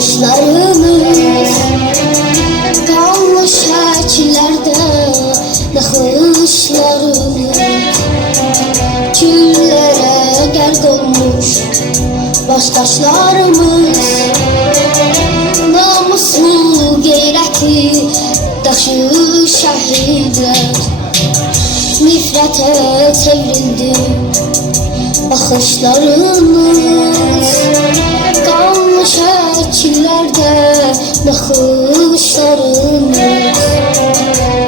Başlarımız kalmış şəkillərdə, naxışlarımız küllərə qərq olmuş. Başdaşlarımız namuslu qeyrəti daşı şəhidlər nifrətə çevrildi baxışlarımız. Qalmış şəkillərdə naxışlarımız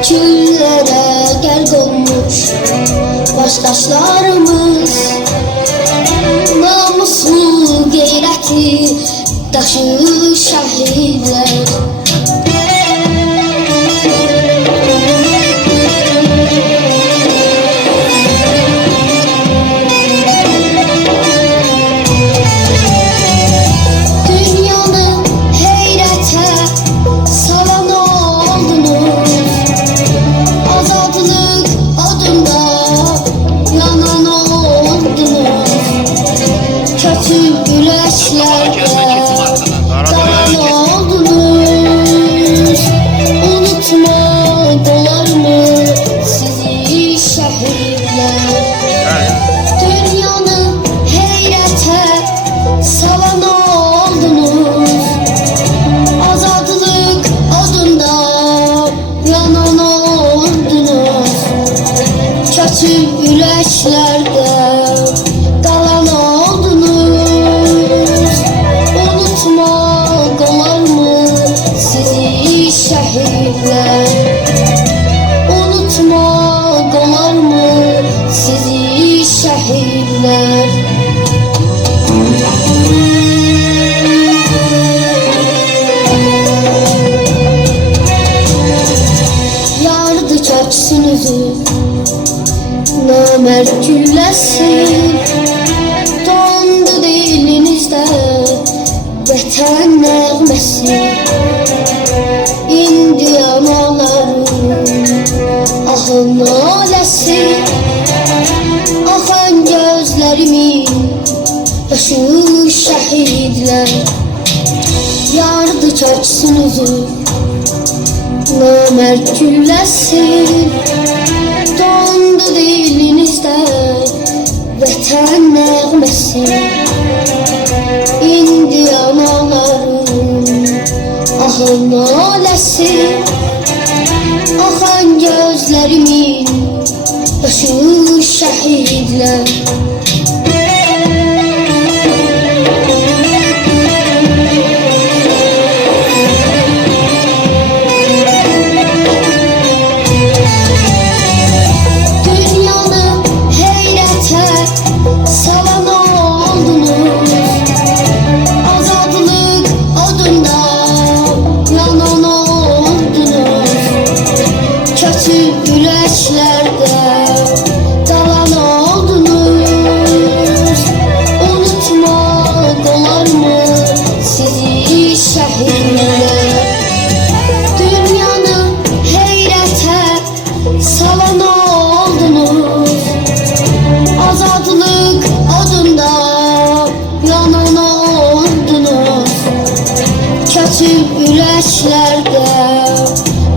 küllərə qərq olmuş. Başdaşlarımız namuslu qeyrəti daşı şəhidlər ürəklərdə qalan oldunuz. Unutmaq olarmı sizi şəhidlər? Unutmaq olarmı sizi şəhidlər? Yardı köksün üzü namərd gülləsi, dondu dilinizdə vətən nəğməsi. İndi anaların ahın naləsi, axan gözlərimin başı şəhidlər. Yardı köksün üzü namərd gülləsi, dondu dilinizdə vətən nəğməsi. İndi anaların ahın naləsi, axan gözlərimin başı şəhidlər. Ürəklərdə qalan oldunuz. Unutmaq olarmı sizi şəhidlər? Dünyanı heyrətə salan oldunuz. Azadlıq odunda yanan oldunuz. Köçüb ürəklərdə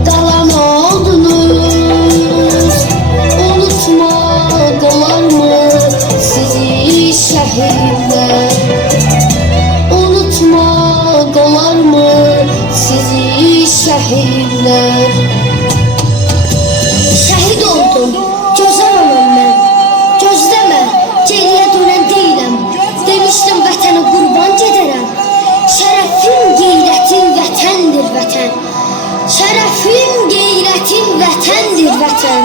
qalan oldunuz. Unutmaq olarmı sizi şəhidlər? Unutmaq olarmı sizi şəhidlər? Şəhid oldum, gözəl olan mən. Gözləmə, geriyə dönən deyiləm. Demişdim vətənə qurban gedərəm. Şərəfim, qeyrətim vətəndir vətən. Şərəfim, qeyrətim vətəndir vətən.